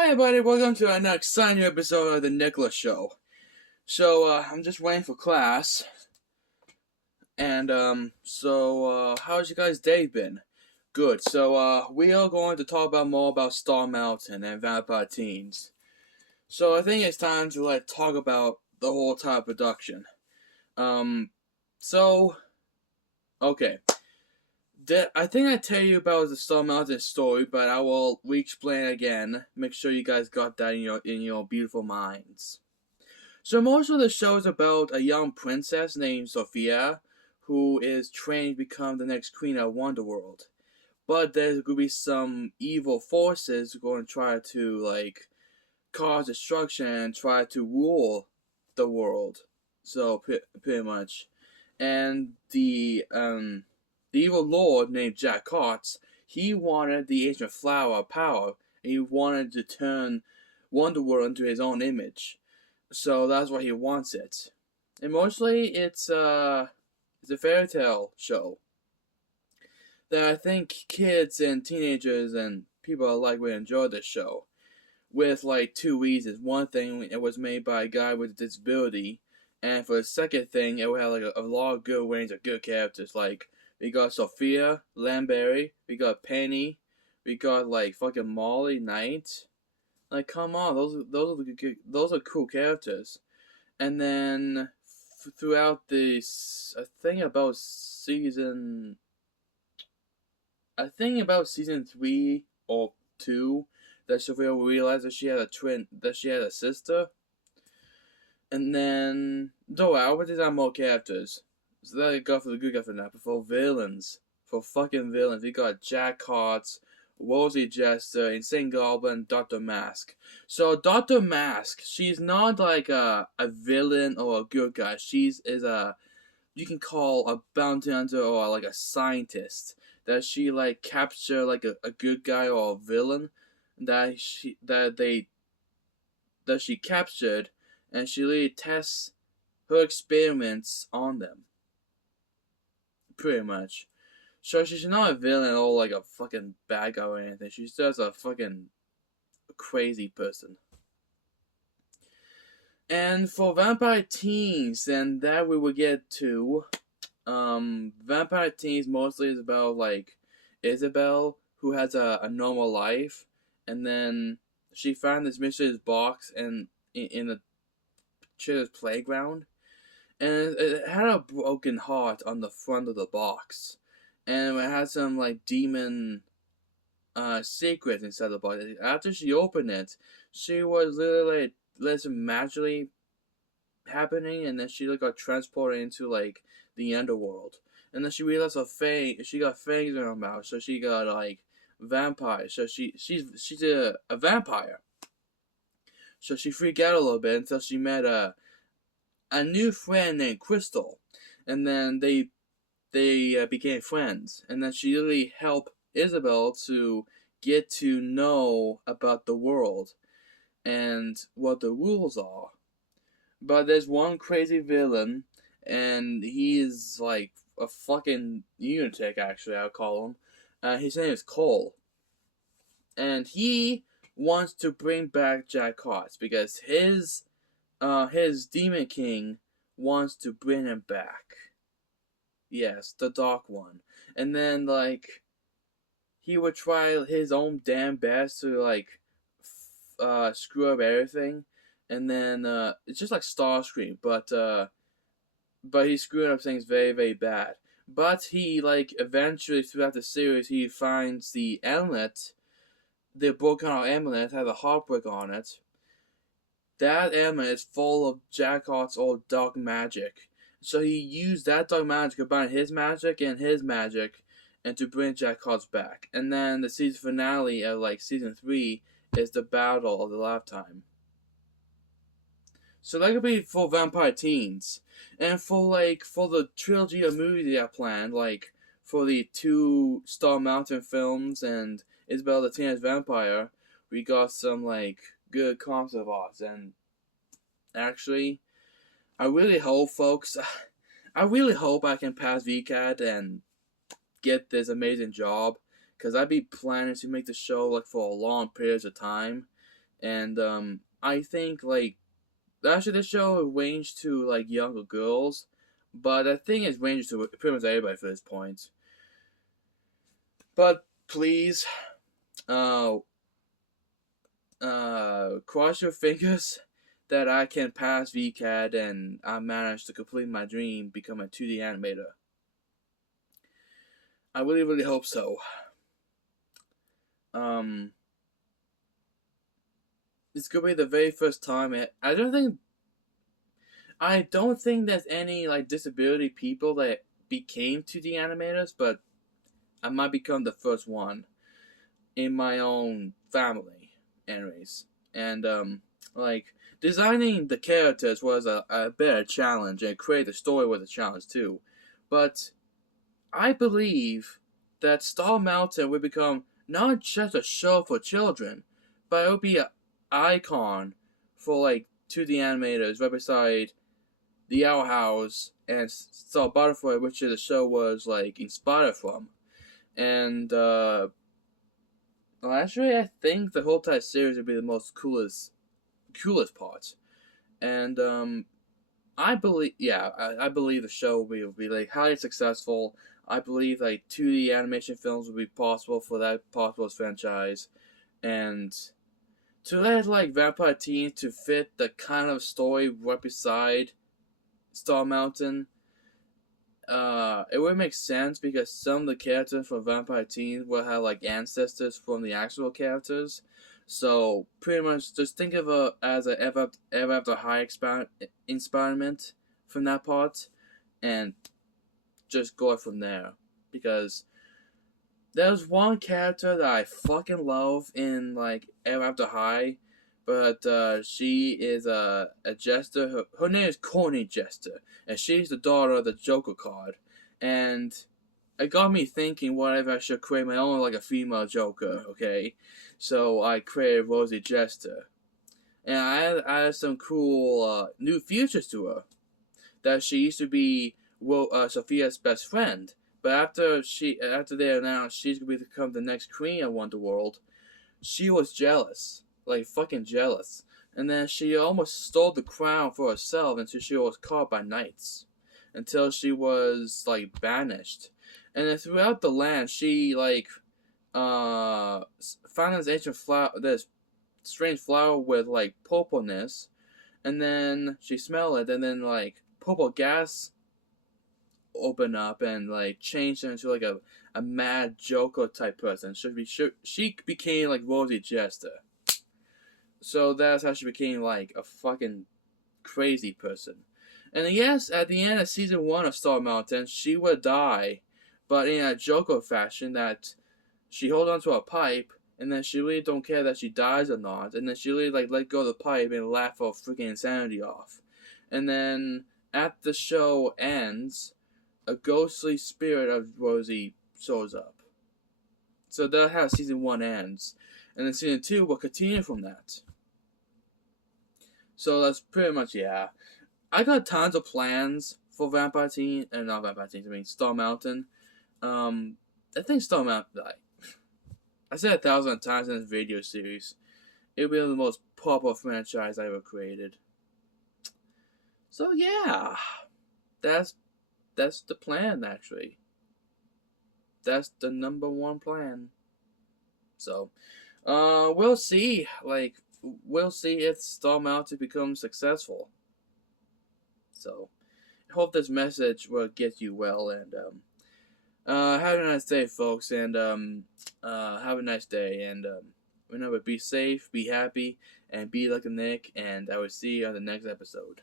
Hi everybody, welcome to our next exciting episode of the Nicholas Show. I'm just waiting for class, and how's your guys' day been? Good. We are going to talk about more about Star Mountain and Vampire Teens. So I think it's time to talk about the whole entire production. Um, so okay. I think I tell you about the Star Mountain story, but I will re-explain again. Make sure you guys got that in your beautiful minds. So most of the show is about a young princess named Sophia, who is trained to become the next queen of Wonderworld. But there's going to be some evil forces going to try to cause destruction and try to rule the world. So pretty much, and the evil lord named Jack Potts, he wanted the ancient flower of power, and he wanted to turn Wonderworld into his own image. So that's why he wants it. And mostly it's a fairy tale show that I think kids and teenagers and people alike will enjoy this show. With two reasons. One thing, it was made by a guy with a disability, and for the second thing, it would have a lot of good range of good characters. Like we got Sophia Lamberry, we got Penny, we got fucking Molly Knight. Like come on, those are cool characters. And then throughout this, I think about season 3 or 2, that Sophia realized that she had a sister. And then, though, I would design more characters. So that I got for the good guy for that. But for villains, for fucking villains, we got Jack Hartz, Rosie Jester, Insane Goblin, Dr. Mask. So Dr. Mask, she's not like a villain or a good guy. Is a, you can call a bounty hunter or like a scientist. That she capture a good guy or a villain that she captured, and she really tests her experiments on them. Pretty much. So she's not a villain at all, like a fucking bad guy or anything. She's just a fucking crazy person. And for Vampire Teens, and that we will get to, Vampire Teens mostly is about Isabel, who has a normal life, and then she found this mysterious box in the children's playground, and it had a broken heart on the front of the box, and it had some demon secrets inside the box. After she opened it, she was literally some magically happening, and then she got transported into the underworld, and then she realized she got fangs in her mouth, so she got vampire. So she's a vampire. So she freaked out a little bit until she met a new friend named Crystal, and then they became friends, and then she really helped Isabel to get to know about the world and what the rules are. But there's one crazy villain, and he's like a fucking lunatic, actually, I'll call him. His name is Cole, and he wants to bring back Jack Hartz because his Demon King wants to bring him back. Yes, the Dark One. And then, he would try his own damn best to, screw up everything. And then, it's just like Starscream, but he's screwing up things very, very bad. But he, eventually, throughout the series, he finds the amulet, the broken heart amulet, has a heartbreak on it. That amulet is full of Jack Hart's old dark magic. So he used that dark magic to combine his magic and to bring Jack Hart's back. And then the season finale of season 3 is the battle of the lifetime. So that could be for Vampire Teens. And for the trilogy of movies I planned, for the 2 Star Mountain films and Isabel the Teenage Vampire, we got some good concept arts. And actually, I really hope, folks, I really hope I can pass VCAT and get this amazing job, because I'd be planning to make the show for a long periods of time, and I think like actually the show ranged to like younger girls, but I think it ranges to pretty much everybody for this point. But please, uh, cross your fingers that I can pass VCAT and I manage to complete my dream, become a 2D animator. I really, really hope so. Um, it's gonna be the very first time. I don't think there's any like disability people that became 2D animators, but I might become the first one in my own family, anyways. And like designing the characters was a better challenge, and create the story was a challenge too. But I believe that Star Mountain will become not just a show for children, but it will be an icon for like 2D animators right beside the Owl House and Star Butterfly, which the show was like inspired from. And well, actually, I think the whole entire series would be the most coolest part. And I believe, yeah, I believe the show will be like highly successful. I believe like 2D animation films will be possible for that possible franchise, and to let like Vampire Teen to fit the kind of story right beside Star Mountain, it would make sense because some of the characters from Vampire Teen will have like ancestors from the actual characters. So pretty much just think of it as a Ever After High experiment from that part, and just go from there. Because there's one character that I fucking love in like Ever After High, but she is a jester. Her name is Corny Jester, and she's the daughter of the Joker card. And it got me thinking, what if I should create my own like a female Joker? Okay, so I created Rosie Jester, and I added some cool new features to her. That she used to be Sophia's best friend, but after they announced she's gonna become the next queen of Wonderworld, she was jealous, like fucking jealous, and then she almost stole the crown for herself until she was caught by knights, until she was like banished, and then throughout the land she like found this ancient flower, this strange flower with like purpleness, and then she smelled it, and then like purple gas opened up and like changed her into like a mad Joker type person. She became like Rosie Jester. So that's how she became like a fucking crazy person. And yes, at the end of season 1 of Star Mountain, she would die, but in a Joker fashion that she hold onto a pipe, and then she really don't care that she dies or not, and then she really like let go of the pipe and laugh her freaking insanity off. And then at the show ends, a ghostly spirit of Rosie shows up. So that's how season 1 ends. And then season 2 will continue from that. So that's pretty much, yeah. I got tons of plans for Vampire Teen, and not Vampire Teen, I mean Star Mountain. I think Star Mountain, I said 1,000 times in this video series, it'll be the most popular franchise I ever created. So yeah, that's the plan actually. That's the number one plan. So, we'll see. Like, we'll see if Star Mountain becomes successful. So, I hope this message will get you well, and have a nice day, folks, and have a nice day, and remember, be safe, be happy, and be like a Nick, and I will see you on the next episode.